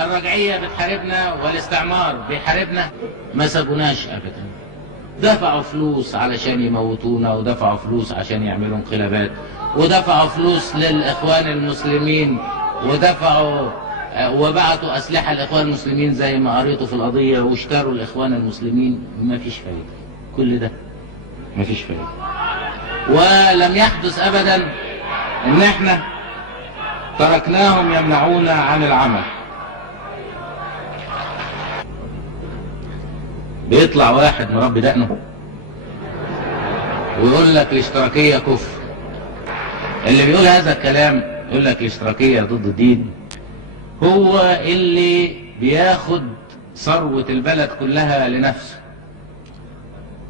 الرجعية بتحاربنا والاستعمار بيحاربنا، ما سابوناش ابدا. دفعوا فلوس علشان يموتونا، ودفعوا فلوس عشان يعملوا انقلابات، ودفعوا فلوس للاخوان المسلمين، ودفعوا وبعتوا اسلحه لاخوان المسلمين زي ما قريتوا في القضيه، واشتروا الاخوان المسلمين. ما فيش فايده، كل ده ما فيش فايده. ولم يحدث ابدا ان احنا تركناهم يمنعونا عن العمل. بيطلع واحد مربي دقنه ويقول لك الاشتراكيه كفر. اللي بيقول هذا الكلام يقول لك الاشتراكيه ضد الدين، هو اللي بياخد ثروه البلد كلها لنفسه.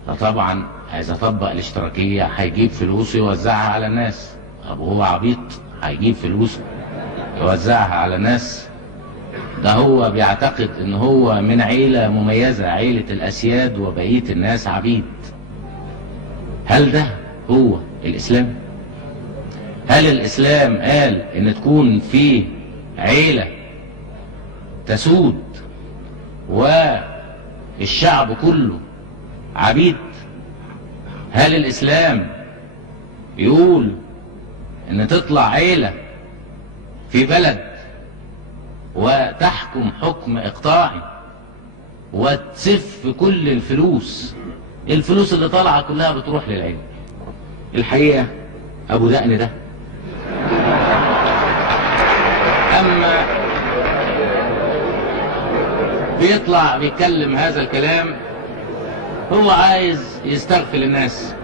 فطبعا عايز اطبق الاشتراكيه هيجيب فلوس يوزعها على الناس. طب هو عبيط؟ هيجيب فلوس يوزعها على الناس؟ ده هو بيعتقد ان هو من عيلة مميزة، عيلة الاسياد وبقية الناس عبيد. هل ده هو الاسلام؟ هل الاسلام قال ان تكون في عيلة تسود والشعب كله عبيد؟ هل الاسلام يقول ان تطلع عيلة في بلد وتحكم حكم اقطاعي وتسف كل الفلوس اللي طالعه كلها بتروح للعلم؟ الحقيقه ابو دقن ده اما بيطلع بيتكلم هذا الكلام هو عايز يستغفل الناس،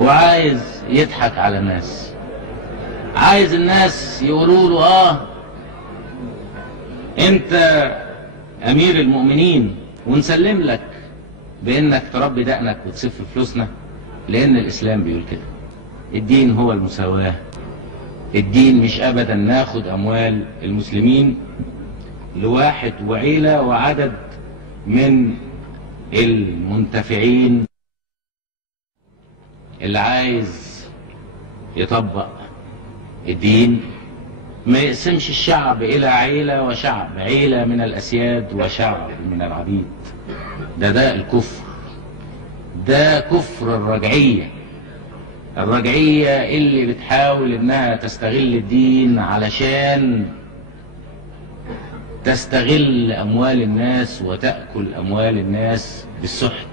وعايز يضحك على الناس، عايز الناس يقولوا له انت امير المؤمنين ونسلم لك بانك تربي دقنك وتسف فلوسنا، لان الاسلام بيقول كده. الدين هو المساواة. الدين مش ابدا ناخد اموال المسلمين لواحد وعيلة وعدد من المنتفعين. اللي عايز يطبق الدين ما يقسمش الشعب الى عيلة وشعب، عيلة من الاسياد وشعب من العبيد. ده الكفر، ده كفر الرجعية. الرجعية اللي بتحاول انها تستغل الدين علشان تستغل اموال الناس وتأكل اموال الناس بالسحت.